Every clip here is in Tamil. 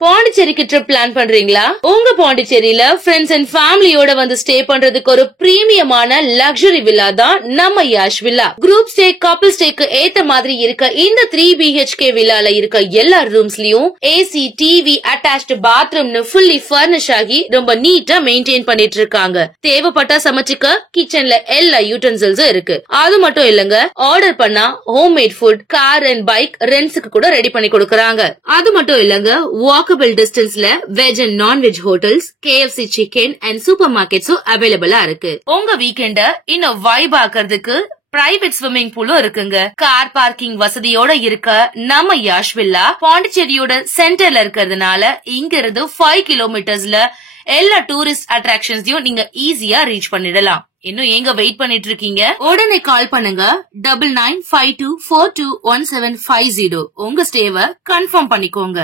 பாண்டிச்சேரிக்கு ட்ரிப் பிளான் பண்றீங்களா? உங்க பாண்டிச்சேரியில ஃப்ரெண்ட்ஸ் அண்ட் ஃபேமிலியோட வந்து ஸ்டே பண்றதுக்கு ஒரு பிரீமியமான லக்ஸரி வில்லா தான் நம்ம Yash villa. Group stay, couple ஸ்டேக்கு ஏத்த மாதிரி இருக்க இந்த 3 BHK வில்லால இருக்க எல்லா ரூம்ஸ்லயும் ஏசி, டிவி, அட்டாச்ட் பாத்ரூம்னு ஃபுல்லி ஃபர்னிஷ் ஆகி ரொம்ப நீட்டா மெயின்டைன் பண்ணிட்டு இருக்காங்க. தேவைப்பட்டா சமைச்சுக்க கிச்சன்ல எல்லா யூட்டன்சில்ஸும் இருக்கு. அது மட்டும் இல்லங்க, ஆர்டர் பண்ணா homemade food, car and bike ரெண்ட்ஸ்க்கு கூட ரெடி பண்ணி கொடுக்கறாங்க. அது மட்டும் இல்லங்க, வாக்கபிள் டிஸ்டன்ஸ்ல veg and non-veg hotels, KFC chicken and super மார்க்கெட்ஸும் அவைலபிளா இருக்கு. உங்க வீக்கெண்ட இன்னும் வைப் ஆக்குறதுக்கு பிரைவேட் ஸ்விம்மிங் பூலும் இருக்குங்க. கார் பார்க்கிங் வசதியோட இருக்க நம்ம யாஷ் வில்லா பாண்டிச்சேரியோட சென்டர்ல இருக்கிறதுனால இங்க இருந்து 5 கிலோமீட்டர்ஸ்ல எல்லா டூரிஸ்ட் அட்ராக்ஷன்ஸையும் நீங்க ஈஸியா ரீச் பண்ணிடலாம். இன்னும் எங்க வெயிட் பண்ணிட்டு இருக்கீங்க? உடனே கால் பண்ணுங்க 9952421750. உங்க ஸ்டேவை கன்ஃபார்ம் பண்ணிக்கோங்க.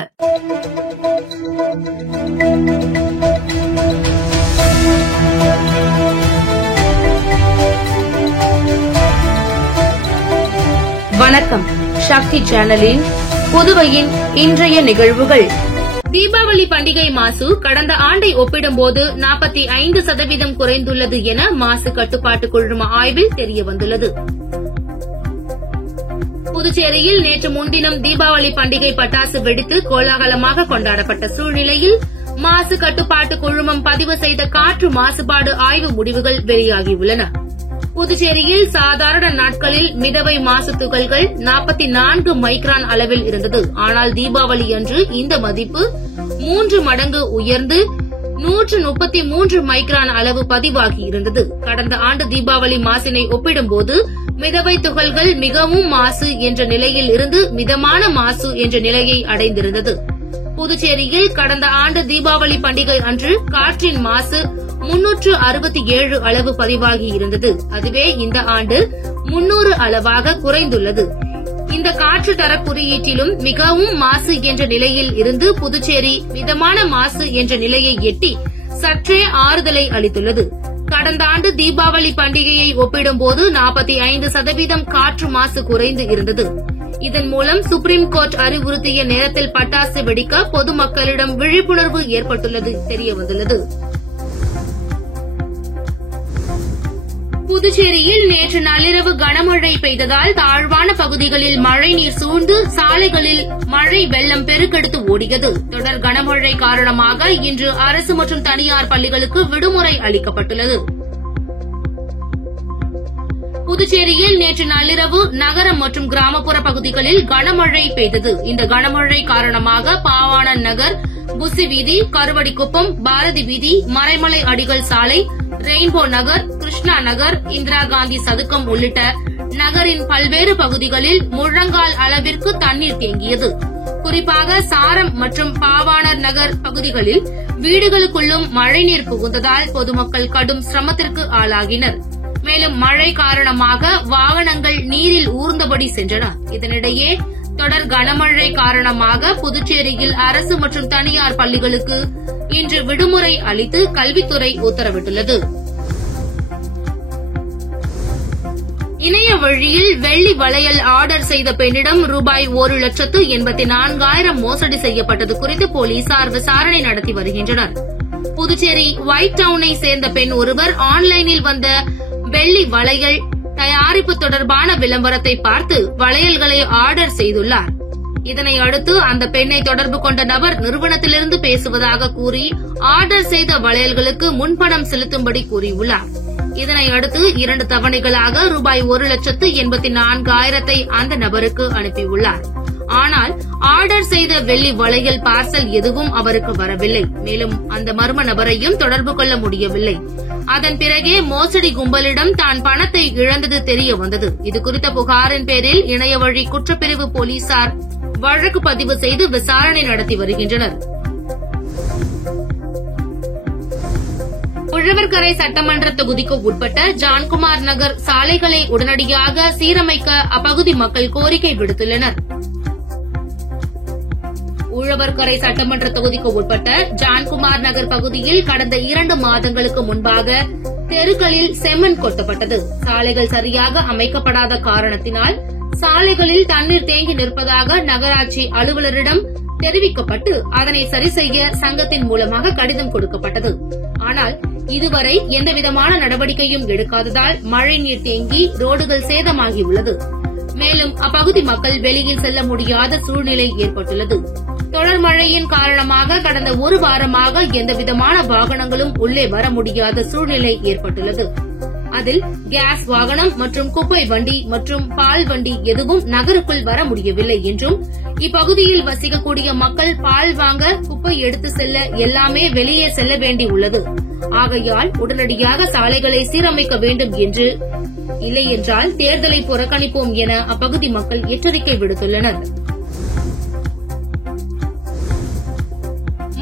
வணக்கம். சக்தி சேனலின் புதுவையின் இன்றைய நிகழ்வுகள். தீபாவளி பண்டிகை மாசு கடந்த ஆண்டை ஒப்பிடும்போது 45% குறைந்துள்ளது என மாசு கட்டுப்பாட்டு குழும ஆய்வில் தெரியவந்துள்ளது. புதுச்சேரியில் நேற்று முன்தினம் தீபாவளி பண்டிகை பட்டாசு வெடித்து கோலாகலமாக கொண்டாடப்பட்ட சூழ்நிலையில் மாசு கட்டுப்பாட்டு குழுமம் பதிவு செய்த காற்று மாசுபாடு ஆய்வு முடிவுகள் வெளியாகியுள்ளன. புதுச்சேரியில் சாதாரண நாட்களில் மிதவை மாசு துகள்கள் 44 மைக்ரான் அளவில் இருந்தது. ஆனால் தீபாவளி அன்று இந்த மதிப்பு 3 மடங்கு உயர்ந்து 133 மைக்ரான் அளவு பதிவாகி இருந்தது. கடந்த ஆண்டு தீபாவளி மாசினை ஒப்பிடும்போது மிதவை துகள்கள் மிகவும் மாசு என்ற நிலையில் இருந்து மிதமான மாசு என்ற நிலையை அடைந்திருந்தது. புதுச்சேரியில் கடந்த ஆண்டு தீபாவளி பண்டிகை அன்று காற்றின் மாசு 367 அளவு பதிவாகி இருந்தது. அதுவே இந்த ஆண்டு 300 அளவாக குறைந்துள்ளது. இந்த காற்று தர குறியீட்டிலும் மிகவும் மாசு என்ற நிலையில் இருந்து புதுச்சேரி மிதமான மாசு என்ற நிலையை எட்டி சற்றே ஆறுதலை அளித்துள்ளது. கடந்த ஆண்டு தீபாவளி பண்டிகையை ஒப்பிடும்போது 45% காற்று மாசு குறைந்து இருந்தது. இதன் மூலம் சுப்ரீம் கோர்ட் அறிவுறுத்திய நேரத்தில் பட்டாசு வெடிக்க பொதுமக்களிடம் விழிப்புணர்வு ஏற்பட்டுள்ளது தெரியவந்துள்ளது. புதுச்சேரியில் நேற்று நள்ளிரவு கனமழை பெய்ததால் தாழ்வான பகுதிகளில் மழைநீர் சூழ்ந்து சாலைகளில் மழை வெள்ளம் பெருக்கெடுத்து ஓடியது. தொடர் கனமழை காரணமாக இன்று அரசு மற்றும் தனியார் பள்ளிகளுக்கு விடுமுறை அளிக்கப்பட்டுள்ளது. புதுச்சேரியில் நேற்று நள்ளிரவு நகரம் மற்றும் கிராமப்புற பகுதிகளில் கனமழை பெய்தது. இந்த கனமழை காரணமாக பாவாணன் நகர், புசி வீதி, கருவடிக்குப்பம், பாரதி வீதி, மறைமலை அடிகள் சாலை, ரெயின்போ நகர், கிருஷ்ணா நகர், இந்திரா காந்தி சதுக்கம் உள்ளிட்ட நகரின் பல்வேறு பகுதிகளில் முழங்கால் அளவிற்கு தண்ணீர் தேங்கியது. குறிப்பாக சாரம் மற்றும் பாவாணர் நகர் பகுதிகளில் வீடுகளுக்குள்ளும் மழைநீர் புகுந்ததால் பொதுமக்கள் கடும் சிரமத்திற்கு ஆளாகினர். மேலும் மழை காரணமாக வாகனங்கள் நீரில் ஊர்ந்தபடி சென்றன. இதனிடையே தொடர் கனமழை காரணமாக புதுச்சேரியில் அரசு மற்றும் தனியார் பள்ளிகளுக்கு இன்று விடுமுறை அளித்து கல்வித்துறை உத்தரவிட்டுள்ளது. இணைய வழியில் வெள்ளி வளையல் ஆர்டர் செய்த பெண்ணிடம் ரூபாய் 1,84,000 மோசடி செய்யப்பட்டது குறித்து போலீசார் விசாரணை நடத்தி வருகின்றனர். புதுச்சேரி ஒயிட் டவுனை சேர்ந்த பெண் ஒருவர் ஆன்லைனில் வந்த வெள்ளி வளையல் தயாரிப்பு தொடர்பான விளம்பரத்தை பார்த்து வளையல்களை ஆர்டர் செய்துள்ளார். இதனை அடுத்து அந்த பெண்ணை தொடர்பு கொண்ட நபர் நிறுவனத்திலிருந்து பேசுவதாக கூறி ஆர்டர் செய்த வளையல்களுக்கு முன்பணம் செலுத்தும்படி கூறியுள்ளார். இதனை அடுத்து 2 தவணைகளாக ரூபாய் 1,84,000 அந்த நபருக்கு அனுப்பியுள்ளார். ஆனால் ஆர்டர் செய்த வெள்ளி வளையல் பார்சல் எதுவும் அவருக்கு வரவில்லை. மேலும் அந்த மர்ம நபரையும் தொடர்பு கொள்ள முடியவில்லை. அதன் பிறகே மோசடி கும்பலிடம் தான் பணத்தை இழந்தது தெரிய வந்தது. இதுகுறித்த புகாரின் பேரில் இணையவழி குற்றப்பிரிவு போலீசார் வழக்கு பதிவு செய்து விசாரணை நடத்தி வருகின்றனர். உழவர்கரை சட்டமன்ற தொகுதிக்கு உட்பட்ட ஜான்குமார் நகர் சாலைகளை உடனடியாக சீரமைக்க அப்பகுதி மக்கள் கோரிக்கை விடுத்துள்ளனர். உழவர்கரை சட்டமன்ற தொகுதிக்கு உட்பட்ட ஜான்குமார் நகர் பகுதியில் கடந்த 2 மாதங்களுக்கு முன்பாக தெருக்களில் செம்மண் கொட்டப்பட்டது. சாலைகள் சரியாக அமைக்கப்படாத காரணத்தினால் சாலைகளில் தண்ணீர் தேங்கி நிற்பதாக நகராட்சி அலுவலரிடம் தெரிவிக்கப்பட்டு அதனை சரி செய்ய சங்கத்தின் மூலமாக கடிதம் கொடுக்கப்பட்டது. ஆனால் இதுவரை எந்தவிதமான நடவடிக்கையும் எடுக்காததால் மழைநீர் தேங்கி ரோடுகள் சேதமாகியுள்ளது. மேலும் அப்பகுதி மக்கள் வெளியில் செல்ல முடியாத சூழ்நிலை ஏற்பட்டுள்ளது. தொடர் மழையின் காரணமாக கடந்த ஒரு வாரமாக எந்தவிதமான வாகனங்களும் உள்ளே வர முடியாத சூழ்நிலை ஏற்பட்டுள்ளது. அதில் கேஸ் வாகனம் மற்றும் குப்பை வண்டி மற்றும் பால் வண்டி எதுவும் நகருக்குள் வர முடியவில்லை என்றும், இப்பகுதியில் வசிக்கக்கூடிய மக்கள் பால் வாங்க, குப்பை எடுத்து செல்ல எல்லாமே வெளியே செல்ல வேண்டியுள்ளது. ஆகையால் உடனடியாக சாலைகளை சீரமைக்க வேண்டும் என்று, இல்லையென்றால் தேர்தலை புறக்கணிப்போம் என அப்பகுதி மக்கள் எச்சரிக்கை விடுத்துள்ளனர்.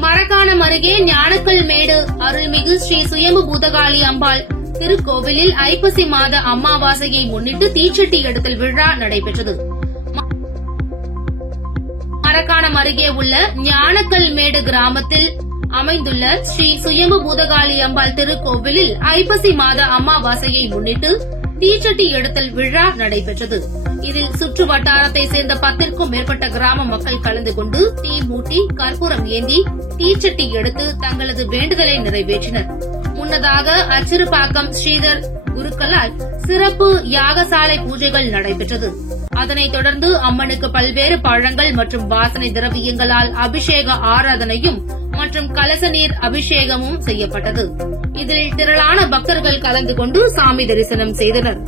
மரக்காணம் அருகே ஞானக்கல் மேடு அருள்மிகு ஸ்ரீ சுயம்பு பூதகாளி அம்பாள் திருக்கோவிலில் ஐப்பசி மாத அமாவாசையை முன்னிட்டு தீச்சட்டி எடுத்தல் விழா நடைபெற்றது. மரக்காணம் அருகே உள்ள ஞானக்கல் மேடு கிராமத்தில் அமைந்துள்ள ஸ்ரீ சுயம்பு பூதகாளி அம்பாள் திருக்கோவிலில் ஐப்பசி மாத அமாவாசையை முன்னிட்டு தீச்சட்டி எடுத்தல் விழா நடைபெற்றது. இதில் சுற்று வட்டாரத்தை சேர்ந்த 10க்கும் மேற்பட்ட கிராம மக்கள் கலந்து கொண்டு தீ மூட்டி, கற்பூரம் ஏந்தி, தீச்சட்டி எடுத்து தங்களது வேண்டுதலை நிறைவேற்றினர். முன்னதாக அச்சிறுபாக்கம் ஸ்ரீதர் குருக்களால் சிறப்பு யாகசாலை பூஜைகள் நடைபெற்றது. அதனைத் தொடர்ந்து அம்மனுக்கு பல்வேறு பழங்கள் மற்றும் வாசனை திரவியங்களால் அபிஷேக ஆராதனையும் மற்றும் கலச நீர் அபிஷேகமும் செய்யப்பட்டது. இதில் திரளான பக்தர்கள் கலந்து கொண்டு சாமி தரிசனம் செய்தனர்.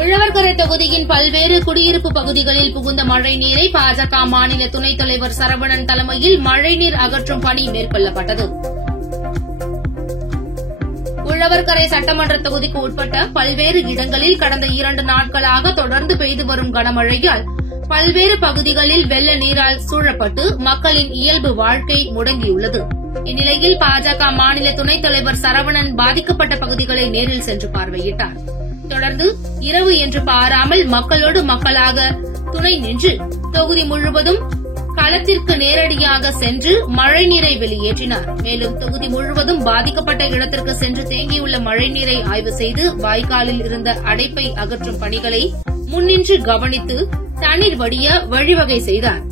உழவர்கரை தொகுதியின் பல்வேறு குடியிருப்பு பகுதிகளில் புகுந்த மழைநீரை பாஜக மாநில துணைத் தலைவர் சரவணன் தலைமையில் மழைநீர் அகற்றும் பணி மேற்கொள்ளப்பட்டது. உழவர்கரை சட்டமன்ற தொகுதிக்கு உட்பட்ட பல்வேறு இடங்களில் கடந்த 2 நாட்களாக தொடர்ந்து பெய்து வரும் கனமழையால் பல்வேறு பகுதிகளில் வெள்ள நீரால் சூழப்பட்டு மக்களின் இயல்பு வாழ்க்கை முடங்கியுள்ளது. இந்நிலையில் பாஜக மாநில துணைத் தலைவர் சரவணன் பாதிக்கப்பட்ட பகுதிகளை நேரில் சென்று பார்வையிட்டார். தொடர்ந்து இரவு என்று பாராமல் மக்களோடு மக்களாக துணை நின்று தொகுதி முழுவதும் களத்திற்கு நேரடியாக சென்று மழைநீரை வெளியேற்றினார். மேலும் தொகுதி முழுவதும் பாதிக்கப்பட்ட இடத்திற்கு சென்று தேங்கியுள்ள மழைநீரை ஆய்வு செய்து வாய்க்காலில் இருந்த அடைப்பை அகற்றும் பணிகளை முன்னின்று கவனித்து தண்ணீர் வடிய வழிவகை செய்தார்.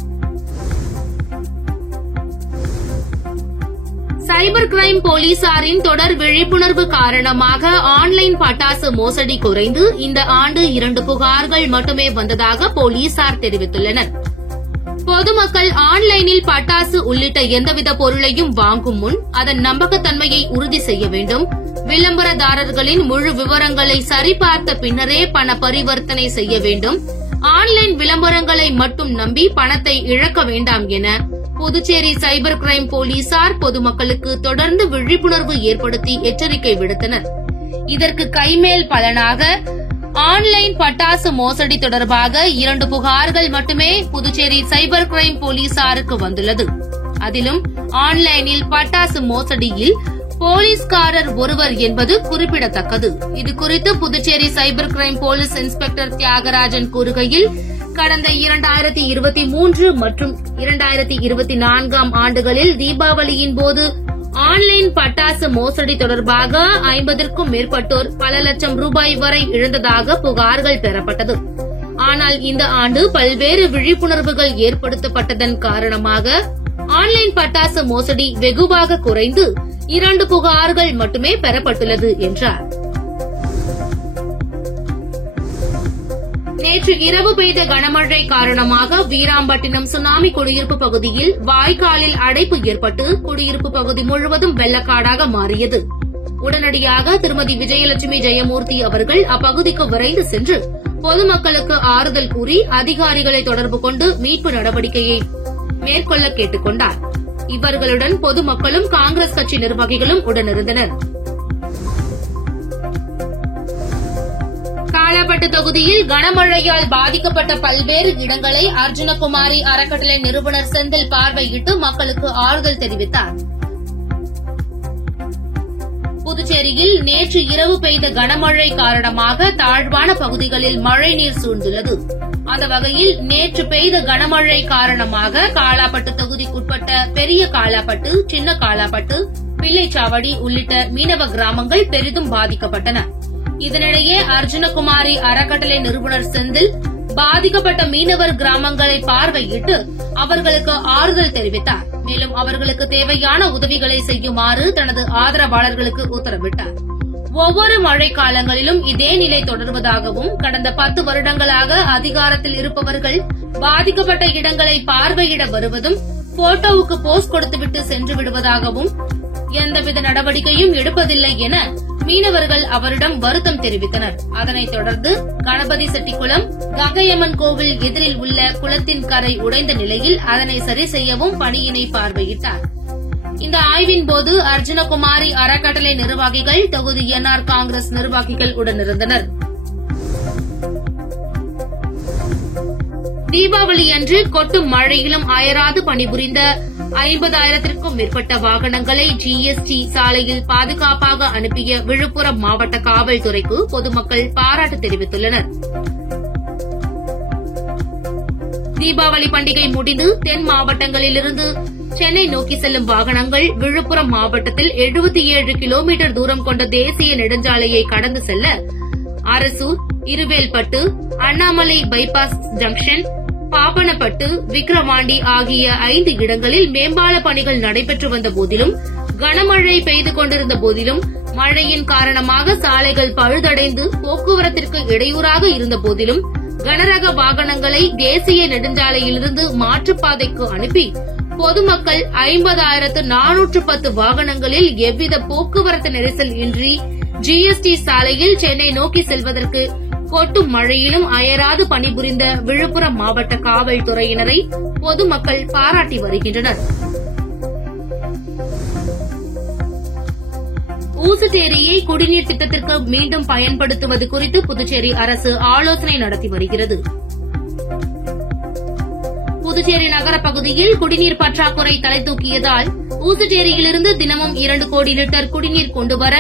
சைபர் கிரைம் போலீசாரின் தொடர் விழிப்புணர்வு காரணமாக ஆன்லைன் பட்டாசு மோசடி குறைந்து இந்த ஆண்டு 2 புகார்கள் மட்டுமே வந்ததாக போலீசார் தெரிவித்துள்ளனர். பொதுமக்கள் ஆன்லைனில் பட்டாசு உள்ளிட்ட எந்தவித பொருளையும் வாங்கும் முன் அதன் நம்பகத்தன்மையை உறுதி செய்ய வேண்டும். விளம்பரதாரர்களின் முழு விவரங்களை சரிபார்த்த பின்னரே பண பரிவர்த்தனை செய்ய வேண்டும். ஆன்லைன் விளம்பரங்களை மட்டும் நம்பி பணத்தை இழக்க வேண்டாம் என புதுச்சேரி சைபர் கிரைம் போலீசார் பொதுமக்களுக்கு தொடர்ந்து விழிப்புணர்வு ஏற்படுத்தி எச்சரிக்கை விடுத்தனர். இதற்கு கைமேல் பலனாக ஆன்லைன் பட்டாசு மோசடி தொடர்பாக 2 புகார்கள் மட்டுமே புதுச்சேரி சைபர் கிரைம் போலீசாருக்கு வந்துள்ளது. அதிலும் ஆன்லைனில் பட்டாசு மோசடியில் போலீஸ்காரர் ஒருவர் என்பது குறிப்பிடத்தக்கது. இதுகுறித்து Puducherry cyber crime police inspector Thiyagarajan கூறுகையில், கடந்த 2023 மற்றும் 2024 ஆண்டுகளில் தீபாவளியின் போது ஆன்லைன் பட்டாசு மோசடி தொடர்பாக 50க்கும் மேற்பட்டோர் பல லட்சம் ரூபாய் வரை இழந்ததாக புகார்கள் பெறப்பட்டது. ஆனால் இந்த ஆண்டு பல்வேறு விழிப்புணர்வுகள் ஏற்படுத்தப்பட்டதன் காரணமாக ஆன்லைன் பட்டாசு மோசடி வெகுவாக குறைந்து 2 புகார்கள் மட்டுமே பெறப்பட்டுள்ளது என்றார். நேற்று இரவு பெய்த கனமழை காரணமாக வீராம்பட்டினம் சுனாமி குடியிருப்பு பகுதியில் வாய்க்காலில் அடைப்பு ஏற்பட்டு குடியிருப்பு பகுதி முழுவதும் வெள்ளக்காடாக மாறியது. உடனடியாக திருமதி விஜயலட்சுமி ஜெயமூர்த்தி அவர்கள் அப்பகுதிக்கு விரைந்து சென்று பொதுமக்களுக்கு ஆறுதல் கூறி அதிகாரிகளை தொடர்பு கொண்டு மீட்பு நடவடிக்கையை மேற்கொள்ள கேட்டுக் கொண்டார். இவர்களுடன் பொதுமக்களும் காங்கிரஸ் கட்சி நிர்வாகிகளும் உடனிருந்தனர். காலாப்பட்டு தொகுதியில் கனமழையால் பாதிக்கப்பட்ட பல்வேறு இடங்களை அர்ஜுனகுமாரி அறக்கட்டளை நிறுவனர் செந்தில் பார்வையிட்டு மக்களுக்கு ஆறுதல் தெரிவித்தார். புதுச்சேரியில் நேற்று இரவு பெய்த கனமழை காரணமாக தாழ்வான பகுதிகளில் மழைநீர் சூழ்ந்துள்ளது. அந்த வகையில் நேற்று பெய்த கனமழை காரணமாக காலாப்பட்டு தொகுதிக்குட்பட்ட பெரிய காலாப்பட்டு, சின்ன காலாப்பட்டு, பிள்ளைச்சாவடி உள்ளிட்ட மீனவ கிராமங்கள் பெரிதும் பாதிக்கப்பட்டன. இதனிடையே அர்ஜுனகுமாரி அறக்கட்டளை நிறுவனர் செந்தில் பாதிக்கப்பட்ட மீனவர் கிராமங்களை பார்வையிட்டு அவர்களுக்கு ஆறுதல் தெரிவித்தார். மேலும் அவர்களுக்கு தேவையான உதவிகளை செய்யுமாறு தனது ஆதரவாளர்களுக்கு உத்தரவிட்டார். ஒவ்வொரு மழை காலங்களிலும் இதே நிலை தொடர்வதாகவும் கடந்த 10 வருடங்களாக அதிகாரத்தில் இருப்பவர்கள் பாதிக்கப்பட்ட இடங்களை பார்வையிட வருவதும் போட்டோவுக்கு போஸ்ட் கொடுத்துவிட்டு சென்று விடுவதாகவும் எந்தவித நடவடிக்கையும் எடுப்பதில்லை என மீனவர்கள் அவரிடம் வருத்தம் தெரிவித்தனர். அதனைத் தொடர்ந்து கணபதி செட்டிக்குளம் கங்கையம்மன் கோவில் எதிரில் உள்ள குளத்தின் கரை உடைந்த நிலையில் அதனை சரி செய்யவும் பணியினை பார்வையிட்டார். இந்த ஆய்வின் போது அர்ஜுனகுமாரி அறக்கட்டளை நிர்வாகிகள், தொகுதி என்ஆர் காங்கிரஸ் நிர்வாகிகள் உடனிருந்தனர். தீபாவளி அன்று கொட்டும் மழையிலும் அயராது பணிபுரிந்த 50,000க்கும் மேற்பட்ட வாகனங்களை ஜிஎஸ்டி சாலையில் பாதுகாப்பாக அனுப்பிய விழுப்புரம் மாவட்ட காவல்துறைக்கு பொதுமக்கள் பாராட்டு தெரிவித்துள்ளனர். தீபாவளி பண்டிகை முடிந்து தென் மாவட்டங்களிலிருந்து சென்னை நோக்கி செல்லும் வாகனங்கள் விழுப்புரம் மாவட்டத்தில் 77 கிலோமீட்டர் தூரம் கொண்ட தேசிய நெடுஞ்சாலையை கடந்து செல்ல அரசூர், இருவேல்பட்டு, அண்ணாமலை பைபாஸ் ஜங்ஷன், பாப்பனப்பட்டு, விக்கிரவாண்டி ஆகிய 5 இடங்களில் மேம்பால பணிகள் நடைபெற்று வந்த போதிலும் கனமழை பெய்து கொண்டிருந்த போதிலும் மழையின் காரணமாக சாலைகள் பழுதடைந்து போக்குவரத்திற்கு இடையூறாக இருந்த போதிலும் கனரக வாகனங்களை தேசிய நெடுஞ்சாலையிலிருந்து மாற்றுப்பாதைக்கு அனுப்பி பொதுமக்கள் 50,410 வாகனங்களில் எவ்வித போக்குவரத்து நெரிசல் இன்றி ஜிஎஸ்டி சாலையில் சென்னை நோக்கி செல்வதற்கு கொட்டும் மழையிலும் அயராது பணிபுரிந்த விழுப்புரம் மாவட்ட காவல்துறையினரை பொதுமக்கள் பாராட்டி வருகின்றனர். ஊசுட்டேரியை குடிநீர் திட்டத்திற்கு மீண்டும் பயன்படுத்துவது குறித்து புதுச்சேரி அரசு ஆலோசனை நடத்தி வருகிறது. புதுச்சேரி நகர பகுதியில் குடிநீர் பற்றாக்குறை தலை தூக்கியதால் ஊசுட்டேரியிலிருந்து தினமும் 2 கோடி லிட்டர் குடிநீர் கொண்டுவர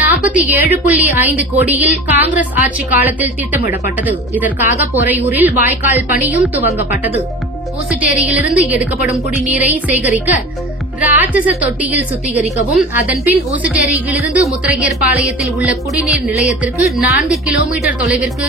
47.5 கோடியில் காங்கிரஸ் ஆட்சி காலத்தில் திட்டமிடப்பட்டது. இதற்காக பொறையூரில் வாய்க்கால் பணியும் துவங்கப்பட்டது. ஊசுட்டேரியிலிருந்து எடுக்கப்படும் குடிநீரை சேகரிக்க ராட்சச தொட்டியில் சுத்திகரிக்கவும், அதன்பின் ஊசுட்டேரியிலிருந்து முத்திரையர்பாளையத்தில் உள்ள குடிநீர் நிலையத்திற்கு 4 கிலோமீட்டர் தொலைவிற்கு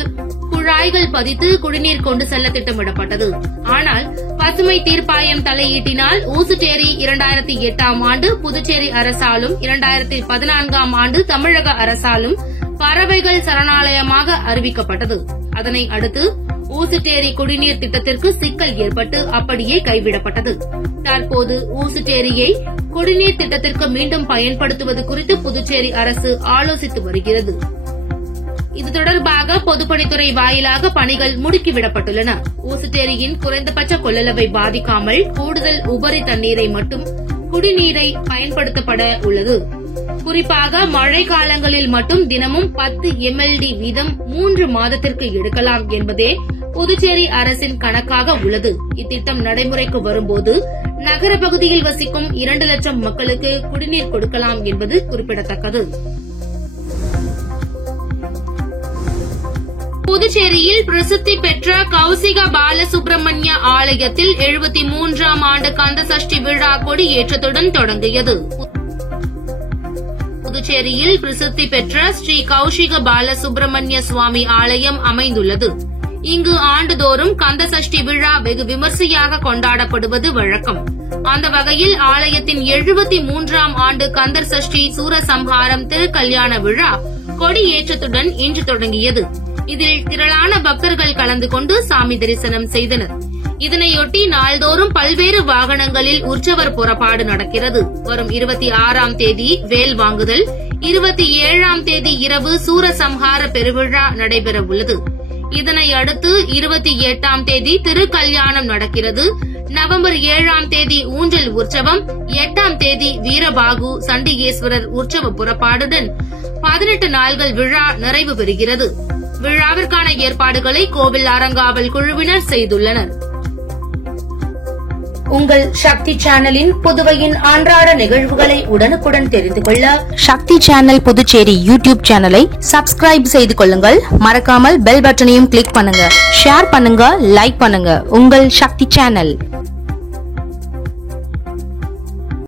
குழாய்கள் பதித்து குடிநீர் கொண்டு செல்ல திட்டமிடப்பட்டது. ஆனால் பசுமை தீர்ப்பாயம் தலையீட்டினால் ஊசுட்டேரி 2008ஆம் ஆண்டு புதுச்சேரி அரசாலும் 2014ஆம் ஆண்டு தமிழக அரசாலும் பறவைகள் சரணாலயமாக அறிவிக்கப்பட்டது. அதனை அடுத்து ஊசுட்டேரி குடிநீர் திட்டத்திற்கு சிக்கல் ஏற்பட்டு அப்படியே கைவிடப்பட்டது. தற்போது ஊசுட்டேரியை குடிநீர் திட்டத்திற்கு மீண்டும் பயன்படுத்துவது குறித்து புதுச்சேரி அரசு ஆலோசித்து வருகிறது. இது தொடர்பாக பொதுப்பணித்துறை வாயிலாக பணிகள் முடுக்கிவிடப்பட்டுள்ளன. ஊசுட்டேரியின் குறைந்தபட்ச கொள்ளளவை பாதிக்காமல் கூடுதல் உபரி தண்ணீரை மட்டும் குடிநீரை பயன்படுத்தப்பட உள்ளது. குறிப்பாக மழை காலங்களில் மட்டும் தினமும் 10 mld வீதம் 3 மாதத்திற்கு எடுக்கலாம் என்பதே புதுச்சேரி அரசின் கணக்காக உள்ளது. இத்திட்டம் நடைமுறைக்கு வரும்போது நகர பகுதியில் வசிக்கும் 2 லட்சம் மக்களுக்கு குடிநீர் கொடுக்கலாம் என்பது குறிப்பிடத்தக்கது. புதுச்சேரியில் பிரசித்தி பெற்ற கௌசிக பாலசுப்ரமணிய ஆலயத்தில் 73ஆம் ஆண்டு கந்த சஷ்டி விழா கொடியேற்றத்துடன் தொடங்கியது. புதுச்சேரியில் பிரசித்தி பெற்ற ஸ்ரீ கௌசிக பாலசுப்ரமணிய சுவாமி ஆலயம் அமைந்துள்ளது. இங்கு ஆண்டுதோறும் கந்த சஷ்டி விழா வெகு விமர்சையாக கொண்டாடப்படுவது வழக்கம். அந்த வகையில் ஆலயத்தின் 73ஆம் ஆண்டு கந்தர் சஷ்டி சூரசம்ஹாரம் திருக்கல்யாண விழா கொடியேற்றத்துடன் இன்று தொடங்கியது. இதில் திரளான பக்தர்கள் கலந்து கொண்டு சாமி தரிசனம் செய்தனர். இதனையொட்டி நாள்தோறும் பல்வேறு வாகனங்களில் உற்சவர் புறப்பாடு நடக்கிறது. வரும் 26ஆம் தேதி வேல் வாங்குதல், 27ஆம் தேதி இரவு சூரசம்ஹார பெருவிழா நடைபெறவுள்ளது. இதனை அடுத்து 28ஆம் தேதி திருக்கல்யாணம் நடக்கிறது. நவம்பர் 7ஆம் தேதி ஊஞ்சல் உற்சவம், 8ஆம் தேதி வீரபாகு சண்டிகேஸ்வரர் உற்சவ புறப்பாடுடன் 18 நாள்கள் விழா நிறைவு பெறுகிறது. விழாவிற்கான ஏற்பாடுகளை கோவில் அறங்காவல் குழுவினர் செய்துள்ளனர். உங்கள் சக்தி சேனலின் புதுவையின் அன்றாட நிகழ்வுகளை உடனுக்குடன் தெரிந்து கொள்ள சக்தி சேனல் புதுச்சேரி யூடியூப் சேனலை சப்ஸ்கிரைப் செய்து கொள்ளுங்கள். மறக்காமல் பெல் பட்டனையும் கிளிக் பண்ணுங்க. ஷேர் பண்ணுங்க, லைக் பண்ணுங்க. உங்கள் சக்தி சேனல்.